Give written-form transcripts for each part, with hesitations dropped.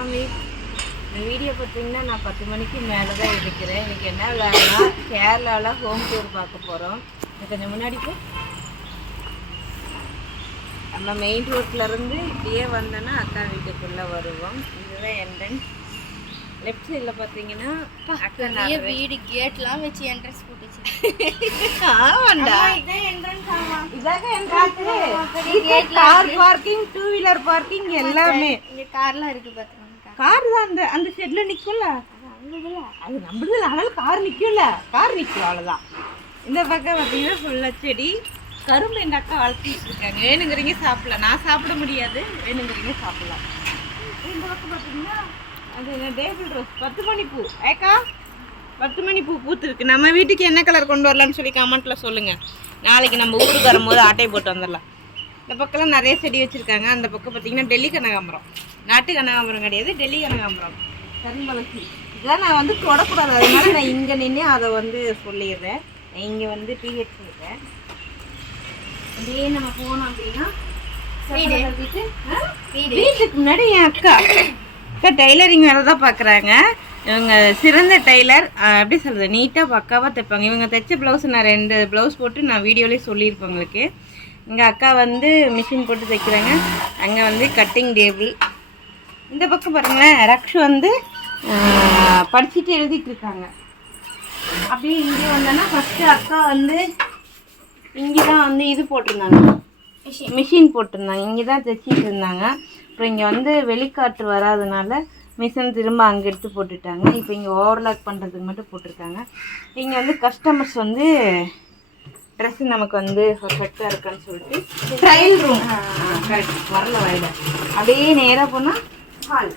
சாமி. இந்த வீடியோ பார்த்தீங்கன்னா நான் 10 மணிக்கு மேலே தான் எடுக்கிறேன். இன்றைக்கி என்ன விளையாடுனா கேரளாவில் ஹோம் டூர் பார்க்க போகிறோம். கொஞ்சம் முன்னாடி நம்ம மெயின் ரோட்லேருந்து இப்படியே வந்தோன்னா அக்கா வீட்டுக்குள்ளே வருவோம். இதுதான் என்ட்ரன்ஸ். லெஃப்ட் சைடில் பார்த்தீங்கன்னா அக்கா நிறைய வீடு கேட்லாம் வச்சு என்ட்ரன்ஸ் போட்டுச்சு. ஆமாண்டா, இதாக entrance. Car parking, 2 wheeler parking எல்லாமே. இங்கே கார்லாம் இருக்குது பார்த்துக்கோங்க. கார் தான் அந்த அந்த ஷெட்டில் நிற்கும்ல, அது நம்மளுது. அதனால கார் நிற்கும்ல, கார் நிற்கும், அவ்வளோதான். இந்த பக்கம் பார்த்தீங்கன்னா ஃபுல்லாக செடி. கரும்பு எங்கள் அக்கா வளர்த்திட்டு இருக்காங்க. வேணுங்கிறீங்க சாப்பிடலாம், நான் சாப்பிட முடியாது, வேணுங்கிறீங்க சாப்பிடலாம். இந்த பக்கம் பார்த்தீங்கன்னா அது என்ன டேபிள் ரோஸ், 10 மணி பூ. ஏக்கா 10 மணி பூ பூத்துருக்கு. நம்ம வீட்டுக்கு என்ன கலர் கொண்டு வரலான்னு சொல்லி கமெண்ட்டில் சொல்லுங்கள். நாளைக்கு நம்ம ஊருக்கு வரும்போது ஆட்டை போட்டு வந்துடலாம். இந்த பக்கம்லாம் நிறைய செடி வச்சுருக்காங்க. அந்த பக்கம் பார்த்தீங்கன்னா டெல்லி கனகாம்பரம், நாட்டு கனகாம்பரம் கிடையாது, டெல்லி கனகாம்பரம், கரும்பலசி. இதெல்லாம் நான் வந்து தொடக்கூடாது, அதனால நான் இங்கே நின்று அதை வந்து சொல்லிடுறேன். இங்கே வந்து பிஹெச் இருக்கேன். அப்படியே நம்ம போனோம் அப்படின்னா வீட்டுக்கு முன்னாடி என் அக்கா டைலரிங் வேலை தான் பார்க்குறாங்க. இவங்க சிறந்த டைலர். எப்படி சொல்கிறது, நீட்டாக பக்காவாக தைப்பாங்க. இவங்க தைச்ச ப்ளவுஸ் நான் 2 ப்ளவுஸ் போட்டு நான் வீடியோலேயே சொல்லியிருப்பேன் உங்களுக்கு. எங்கள் அக்கா வந்து மிஷின் போட்டு தைக்கிறாங்க. அங்கே வந்து கட்டிங் டேபிள். இந்த பக்கம் பாருங்களேன், ரக்ஷு வந்து படிச்சுட்டு எழுதிட்டு இருக்காங்க. அப்படியே இங்கே வந்தோன்னா ஃபஸ்ட்டு அக்கா வந்து இங்கே தான் வந்து இது போட்டிருந்தாங்க, மிஷின் போட்டிருந்தாங்க. இங்கே தான் தைச்சிட்டு இருந்தாங்க. அப்புறம் இங்கே வந்து வெளிக்காற்று வராதனால மிஷின் திரும்ப அங்கே எடுத்து போட்டுட்டாங்க. இப்போ இங்கே ஓவர்லாக் பண்ணுறதுக்கு மட்டும் போட்டிருக்காங்க. இங்கே வந்து கஸ்டமர்ஸ் வந்து ட்ரெஸ்ஸு நமக்கு வந்து பர்ஃபெக்டாக இருக்கான்னு சொல்லிட்டு ட்ரையல் ரூம். கரெக்ட், வரல வயல. அப்படியே நேராக போனால் ஹால்,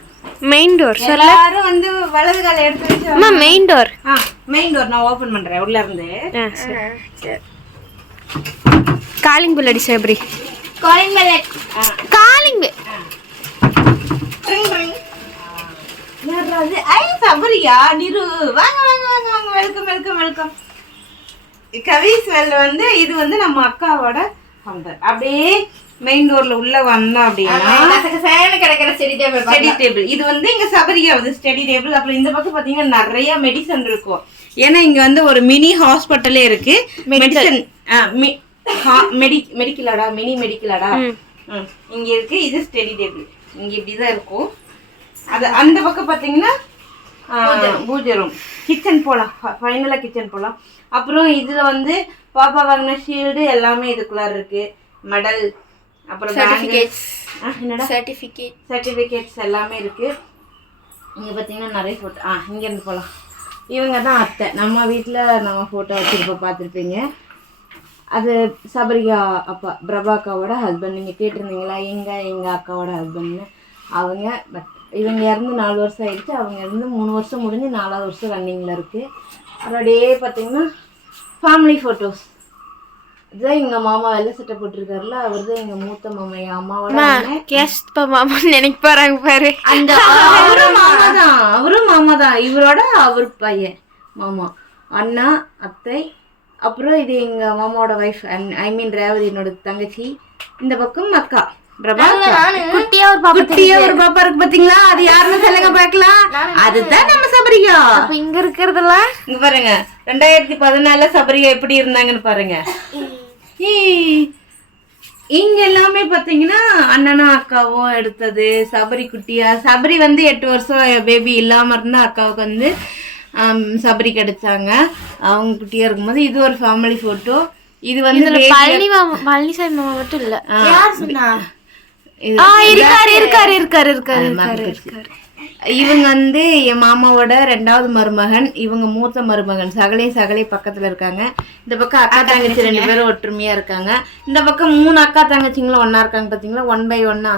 மெயின் டோர். எல்லாரும் வந்து வலது காலை எடுத்து வச்சு மெயின் டோர். மெயின் டோர் நான் ஓப்பன் பண்ணுறேன் உள்ள இருந்து. காலிங் பெல் அடி Sabari. Calling bell. Calling bell. யாராவது ஐ சபரியா நிரு, வாங்க வாங்க வாங்க வாங்க, வெல்கம் வெல்கம் வெல்கம். கவிஸ்வெல் வந்து இது வந்து நம்ம அக்காவோட கவுண்டர். அப்படியே மெயின் டோர்ல உள்ள வந்தோம் அப்படின்னா கிடைக்கிற ஸ்டடி டேபிள். ஸ்டடி டேபிள் இது வந்து இங்க சபரியாவது ஸ்டடி டேபிள். அப்புறம் இந்த பக்கம் பாத்தீங்கன்னா நிறைய மெடிசன் இருக்கும். ஏன்னா இங்க வந்து ஒரு மினி ஹாஸ்பிட்டலே இருக்கு. மெடிசன் மெடிக்கலாடா, மினி மெடிக்கலாடா இங்க இருக்கு. இது ஸ்டடி டேபிள் இங்க இப்படிதான் இருக்கும். அது அந்த பக்கம் பாத்தீங்கன்னா பூஜை ரூம், கிச்சன் போலாம். ஃபைனலா கிச்சன் போலாம். அப்புறம் இதுல வந்து பாப்பா வாங்கின ஷீல்டு எல்லாமே இதுக்குள்ள இருக்கு. மெடல், அப்புறம் சர்டிஃபிகேட்ஸ் எல்லாமே இருக்கு. இங்க பாத்தீங்கன்னா நிறைய போட்டோ. இங்க இருந்து போலாம். இவங்க தான் அத்தை. நம்ம வீட்டுல நம்ம போட்டோ வச்சிருப்போம், பார்த்துருப்பீங்க. அது சபரியா அப்பா, பிரபாக்காவோட ஹஸ்பண்ட். நீங்கள் கேட்டிருந்தீங்களா எங்க அக்காவோட ஹஸ்பண்ட்னு. அவங்க பட் இவங்க இறந்து 4 வருஷம் ஆயிடுச்சு. அவங்க இருந்து 3 வருஷம் முடிஞ்சு 4ஆவது வருஷம் ரன்னிங்கில் இருக்குது. அப்படியே பார்த்தீங்கன்னா ஃபேமிலி ஃபோட்டோஸ். இதுதான் எங்கள் மாமா வெள்ளை சட்டை போட்டிருக்காருல, அவர் தான் எங்கள் மூத்த மாமா. என் அம்மாவோட மாமா நினைக்க போறாங்க பாரு. அந்த அவரும் மாமா தான். இவரோட அவர் பையன் மாமா, அண்ணா, அத்தை. அப்புறம் இது எங்கள் மாமாவோட ஒய்ஃப், ஐ மீன் ரேவதி, என்னோட தங்கச்சி. இந்த பக்கம் அக்கா பிரபா. குட்டியா ஒரு பாப்பா இருக்கு பாத்தீங்களா, அது யாருன்னு சொல்லுங்க பாக்கலாம். அதுதான் நம்ம சபரியா. இங்க இருக்கிறதுல இங்க பாருங்க, 2014 சபரியா எப்படி இருந்தாங்கன்னு பாருங்க. இங்க எல்லாமே பாத்தீங்கன்னா அண்ணனும் அக்காவும் எடுத்தது. சபரி குட்டியா, சபரி வந்து 8 வருஷம் பேபி இல்லாம இருந்தா அக்காவுக்கு வந்து சபரி கிடைச்சாங்க. அவங்க குட்டியா இருக்கும்போது இது ஒரு ஃபேமிலி போட்டோ. இது வந்து பழனிசாமி மாமா மட்டும் இல்ல, யார் சொன்னா? இருக்காரு. இவங்க வந்து என் மாமாவோட 2வது மருமகன். இவங்க மூத்த மருமகன். சகலே பக்கத்துல இருக்காங்க. இந்த பக்கம் அக்கா தங்கச்சி 2 பேரும் ஒற்றுமையா இருக்காங்க. இந்த பக்கம் 3 அக்கா தங்கச்சிங்களும் ஒன்னா இருக்காங்க பாத்தீங்களா, 1 by 1.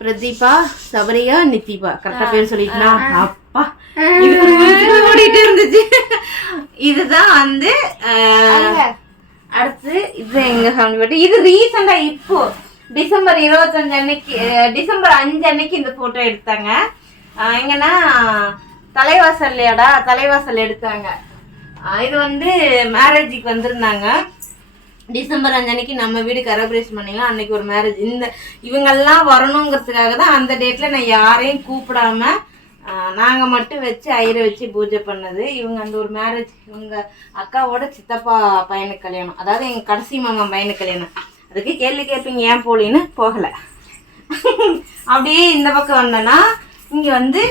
பிரதீபா, சபரியா, நித்திபா. கரெக்டா பேர் சொல்லிட்டா? அப்பா இது ஓடிட்டு இருந்துச்சு. இதுதான் வந்து அடுத்து இது எங்க ஃபேமிலி போட்டோ. இது ரீசெண்டா இப்போ டிசம்பர் 25 அன்னைக்கு, டிசம்பர் 5 அன்னைக்கு இந்த போட்டோ எடுத்தாங்க. எங்கன்னா தலைவாசல் எடுத்தாங்க. இது வந்து மேரேஜுக்கு வந்திருந்தாங்க. டிசம்பர் 5 அன்னைக்கு நம்ம வீடு கரபிரேஷன் பண்ணிக்கலாம். அன்னைக்கு ஒரு மேரேஜ். இவங்கெல்லாம் வரணுங்கிறதுக்காக தான் அந்த டேட்டில் நான் யாரையும் கூப்பிடாம நாங்கள் மட்டும் வச்சு ஐயரை வச்சு பூஜை பண்ணது. இவங்க அந்த ஒரு மேரேஜ், இவங்க அக்காவோட சித்தப்பா பையனுக்கு கல்யாணம், அதாவது எங்கள் கடைசி மாமா பையனுக்கு கல்யாணம். அதுக்கு கேள்வி கேட்பீங்க ஏன் போலின்னு போகலை. அப்படியே இந்த பக்கம் வந்தோன்னா இங்கே வந்து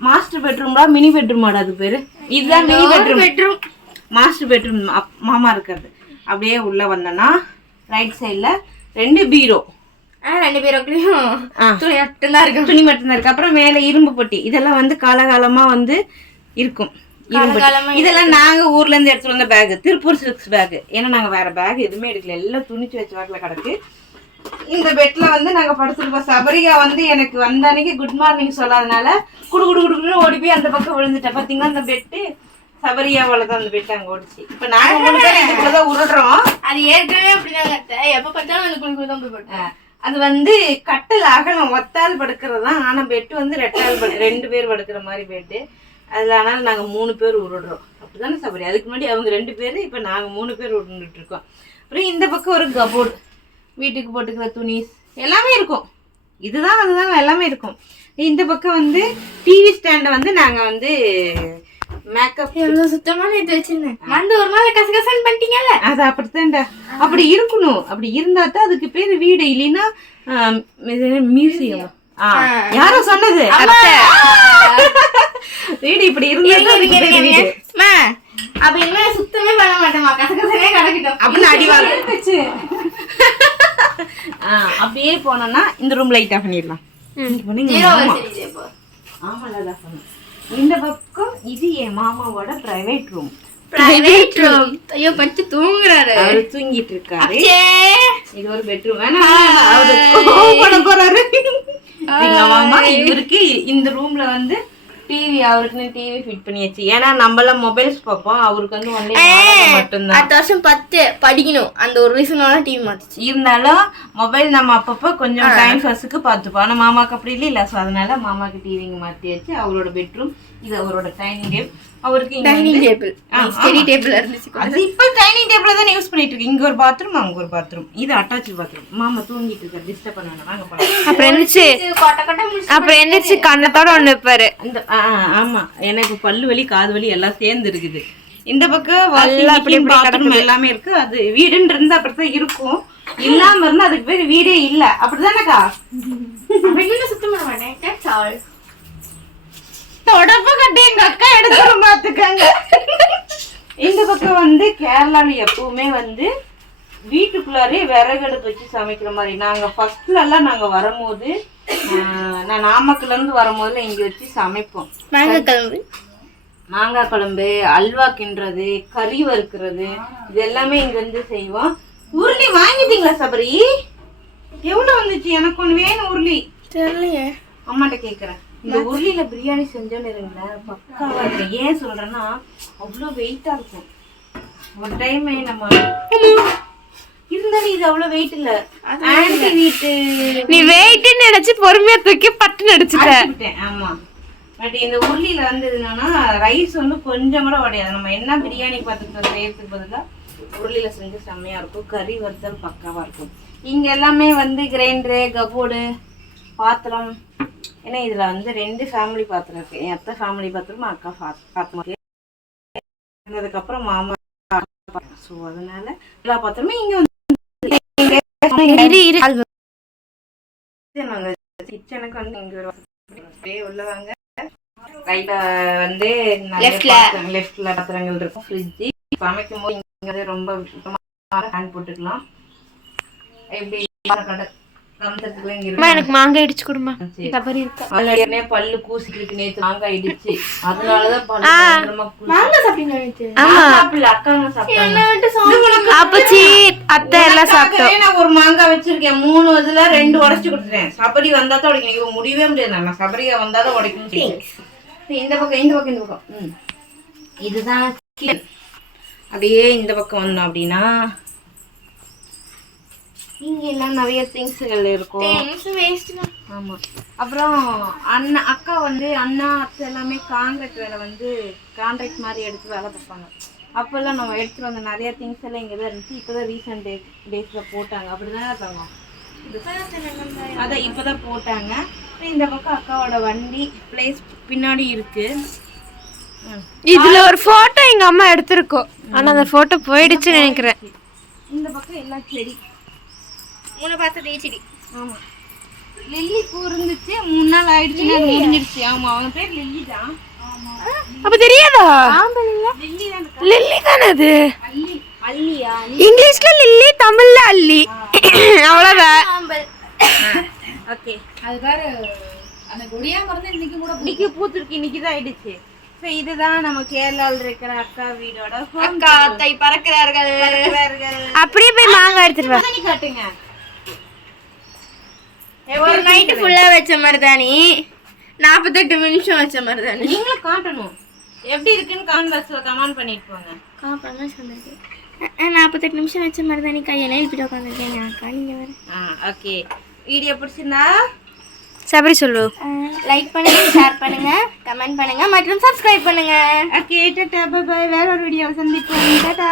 மாஸ்டர் பெட்ரூம்டா மினி பெட்ரூமாடா அது பேர்? இதுதான் மினி பெட்ரூம். மாஸ்டர் பெட்ரூம் மாமா இருக்கிறது. அப்படியே உள்ளே வந்தோன்னா ரைட் சைடில் 2 பீரோ. 2 பீரோக்குலையும் துணி மட்டும்தான் இருக்கு. அப்புறம் மேலே இரும்பு பொட்டி. இதெல்லாம் வந்து காலகாலமாக வந்து இருக்கும். இதெல்லாம் நாங்கள் ஊர்லேருந்து எடுத்துகிட்டு வந்த பேகு, திருப்பூர் சில்க்ஸ் பேகு. ஏன்னா நாங்கள் வேறு பேக் எதுவுமே எடுக்கல, எல்லாம் துணிச்சு வச்ச பேக்கில் கிடக்கு. இந்த பெட்டில் வந்து நாங்கள் படுத்துருப்போம். சபரிகா வந்து எனக்கு வந்த அன்னைக்கு குட் மார்னிங் சொல்லாதனால குடுக்குன்னு ஓடி போய் அந்த பக்கம் விழுந்துட்டேன். பார்த்தீங்கன்னா அந்த பெட்டு சபரியாவால தான் அந்த பெட்டு அங்கே ஓடிச்சு. இப்போ நாங்கள் 3 பேர் இதுக்குள்ளதான் உருடுறோம். அது ஏற்கனவே அப்படிதாங்க, எப்போ பார்த்தாலும் அந்த குழுக்குள்ள தான் போய் போட்டேன். அது வந்து கட்டல் அகலம் ஒத்தாள் படுக்கிறது தான். ஆனால் பெட்டு வந்து 2 பேர் படுக்கிற மாதிரி பெட்டு. அதில் ஆனாலும் நாங்கள் 3 பேர் உருடுறோம். அப்படிதானே சபரி? அதுக்கு முன்னாடி அவங்க 2 பேர், இப்போ நாங்கள் 3 பேர் உருண்டுட்டு இருக்கோம். அப்புறம் இந்த பக்கம் ஒரு கபோர்டு, வீட்டுக்கு போட்டுக்கிற துணி எல்லாமே இருக்கும். இதுதான் அதுதான் எல்லாமே இருக்கும். இந்த பக்கம் வந்து டிவி ஸ்டாண்டை வந்து நாங்கள் வந்து மேக்கப் எவ்வளோ சுத்தமான இது வச்சிருந்தேன். வந்து ஒரு நாள் கசகசன்னு பண்ணிட்டீங்கல்ல. அது அப்படித்தான்டா, அப்படி இருக்கணும். அப்படி இருந்தா தான் அதுக்கு பேர் வீடு, இல்லைன்னா மியூசியம். யாரோ சொன்னது வீடு இப்படி இருந்தா அப்ப என்ன சுத்தமே பண்ண மாட்டோமா, கசகசனே கிடக்கட்டும் அப்படின்னு அடிவாங்க. அப்படியே போனோம்னா இந்த ரூம் லைட் ஆஃப் பண்ணிடலாம். ஆமாடா, இந்த பக்கம் இது என் மாமாவோட பிரைவேட் ரூம். ஐயோ படுத்து தூங்குறாரு, அவரு தூங்கிட்டு இருக்காரு. இது ஒரு பெட்ரூம். அவரு போறாரு எங்க மாமா. இவருக்கு இந்த ரூம்ல வந்து டிவி, அவருக்குன்னு டிவி ஃபிட் பண்ணியாச்சு. ஏன்னா நம்மள மொபைல்ஸ் பார்ப்போம், அவருக்கு வந்து ஒன்லி மட்டும்தான். அடுத்த வருஷம் 10 படிக்கணும், அந்த ஒரு ரீசனால டிவி மாத்திச்சு. இருந்தாலும் மொபைல் நம்ம அப்பப்போ கொஞ்சம் டைம் பாஸுக்கு பார்த்துப்போம். ஆனால் மாமாக்கு அப்படி இல்லை. ஸோ அதனால மாமாக்கு டிவிங்க மாற்றியாச்சு. அவரோட பெட்ரூம், இது அவரோட டைனிங் டேபிள். அவருக்கு டைனிங் டேபிள் ஸ்டடி டேபிள் இருந்துச்சு. அது இப்போ டைனிங் டேபிள் தான் யூஸ் பண்ணிட்டு இருக்கு. இங்க ஒரு பாத்ரூம், அங்க ஒரு பாத்ரூம். இது அட்டாச் பாத்ரூம். மாமா தூங்கிட்டு இருக்காரு, டிஸ்டர்ப் பண்ண வேணாம், வாங்க போலாம். அப்புறம் எந்திரிச்சு கண்ணத்தோட ஒண்ணு இருப்பாரு. இந்த ஆமா, எனக்கு பல்லு வலி காது வலி எல்லாம் சேர்ந்து இருக்குது. இந்த பக்கம் பாத்ரூம் எல்லாமே இருக்கு. அது வீடுன்னு இருந்தா அப்படித்தான் இருக்கும். இல்லாம இருந்தா அதுக்கு பேர் வீடே இல்ல. அப்படிதானக்கா? சுத்தம் பண்ண மாட்டேன். தொடப்ப கட்டி எங்க அக்கா எடுத்து பாத்துக்காங்க. இந்த பக்கம் வந்து கேரளால எப்பவுமே வந்து வீட்டுக்குள்ளாரே விறகு அடுப்பு வச்சு சமைக்கிற மாதிரி. நாங்க ஃபர்ஸ்ட்ல எல்லாம் நாங்க வரும்போது, நான் நாமக்கல்ல இருந்து வரும்போதுல இங்க வச்சு சமைப்போம். மாங்காய் குழம்பு, அல்வா கிண்டுறது, கறி வறுக்கிறது, இது எல்லாமே இங்க இருந்து செய்வோம். உருளி வாங்கிட்டீங்களா சபரி? எவ்வளவு வந்துச்சு? எனக்கு ஒண்ணு வேணும் உருளி. தெரியலையே, அம்மாட்ட கேக்குறேன். இந்த உருளியில பிரியாணி செஞ்சோன்னு இருங்களேன், பக்காவா இருக்கு. ஏன் சொல்றேன்னா அவ்வளோ வெயிட்டா இருக்கும். ஒரு டைம் நம்ம இருந்தாலும் இது அவ்வளவு வெயிட் இல்ல. ஆன்டி வீட்டு நீ வெயிட்னு நினைச்சு பொறுமையா தூக்கி பட்டு அடிச்சுட்டேன். ஆமா, பட் இந்த உருளியில வந்து என்னன்னா ரைஸ் வந்து கொஞ்சம் கூட உடையாது. நம்ம என்ன பிரியாணி பாத்துக்கிற செய்யறதுக்கு பதிலாக உருளியில செஞ்சு செம்மையா இருக்கும். கறி வறுத்தல் பக்காவா இருக்கும். இங்க எல்லாமே வந்து கிரைண்டரு, கபோர்டு, பாத்திரம். ஏன்னா இதுல வந்து 2 ஃபேமிலி பாத்திரம் இருக்கு. என் அத்தை ஃபேமிலி பாத்திரமா, அக்கா பாத்திரம். அதுக்கப்புறம் மாமா. ஸோ அதனால எல்லா பாத்திரமே இங்க வந்து கிச்சனுக்கு வந்து இங்க உள்ளவாங்க. ரைட்ல வந்து லெஃப்ட்ல பாத்திரங்கள் இருக்கும். ஃப்ரிட்ஜ் சமைக்கும் போது இங்க ரொம்ப ஹேண்ட் போட்டுக்கலாம். எப்படி எனக்கு மாங்காய் இடிச்சு கொடுமா. பல்லு கூசிட்டு இருக்கு. நேத்து மாங்காய் இடிச்சு, அதனாலதான் ஒரு மாங்காய் வச்சிருக்கேன். 3 இதுல 2 உடைச்சு கொடுத்துட்டேன். சபரி வந்தா தான் உடைக்கணும். முடியவே முடியாது. நம்ம சபரியா வந்தாதான் உடைக்கணும். இந்த பக்கம் இந்த பக்கம் இந்த பக்கம் இதுதான். அப்படியே இந்த பக்கம் வந்தோம் அப்படின்னா இங்க எல்லாம் நிறைய திங்ஸ்கள் இருக்கும். ஆமா, அப்புறம் அண்ணா அக்கா வந்து அண்ணா அத்தை எல்லாமே கான்ட்ராக்ட் வேலை வந்து கான்ட்ராக்ட் மாதிரி எடுத்து வேலை பார்ப்பாங்க. அப்போல்லாம் நம்ம எடுத்துகிட்டு வந்த நிறைய திங்ஸ் எல்லாம் இங்கே தான் இருந்துச்சு. இப்போ தான் ரீசெண்ட் டேஸில் போட்டாங்க. அப்படி தானே இருக்காங்க? அதான் இப்போ தான் போட்டாங்க. இந்த பக்கம் அக்காவோட வண்டி பிளேஸ் பின்னாடி இருக்கு. இதுல ஒரு போட்டோ எங்க அம்மா எடுத்திருக்கோம். ஆனா அந்த போட்டோ போயிடுச்சுன்னு நினைக்கிறேன். இந்த பக்கம் எல்லாம் செடி. முன்ன பார்த்ததே செடி. ஆமா, லில்லி பூ இருந்துச்சு. 3 நாள் ஆயிடுச்சுன்னா அது முடிஞ்சிருச்சு. ஆமா, அவங்க பேர் லில்லி தான். அப்ப தெரியாதா? லில்லி தான். லில்லி தானே அது? அல்லி. அல்லியா? இங்கிலீஷ்ல லில்லி, தமிழ்ல அல்லி. அவ்வளவுதான். ஓகே. அது பாரு அந்த கொடியா மறந்து இன்னைக்கு கூட இன்னைக்கு பூத்துருக்கு. இன்னைக்கு தான் ஆயிடுச்சு. ஸோ இதுதான் நம்ம கேரளாவில் இருக்கிற அக்கா வீடோட அக்கா அத்தை பறக்கிறார்கள். அப்படியே போய் மாங்காய் எடுத்துட்டு வா. காட்டுங்க. ஒரு நைட்டு ஃபுல்லா வச்ச மருதாணி, 48 நிமிஷம் வச்ச மருதாணி. நீங்களும் காட்டணும் எப்படி இருக்குன்னு கமெண்ட் பாக்ஸ்ல கமெண்ட் பண்ணிட்டு போங்க. 48 நிமிஷம் வச்ச மருதாணி கையில எழுப்பிட்டு உட்காந்துருக்கேன் அக்கா. நீங்க வேற. ஓகே, வீடியோ பிடிச்சிருந்தா சபரி சொல்லு. லைக் பண்ணுங்க, ஷேர் பண்ணுங்க, கமெண்ட் பண்ணுங்க மற்றும் சப்ஸ்கிரைப் பண்ணுங்க. Okay, ta ta bye bye. வேற ஒரு வீடியோல சந்திப்போம். டாடா.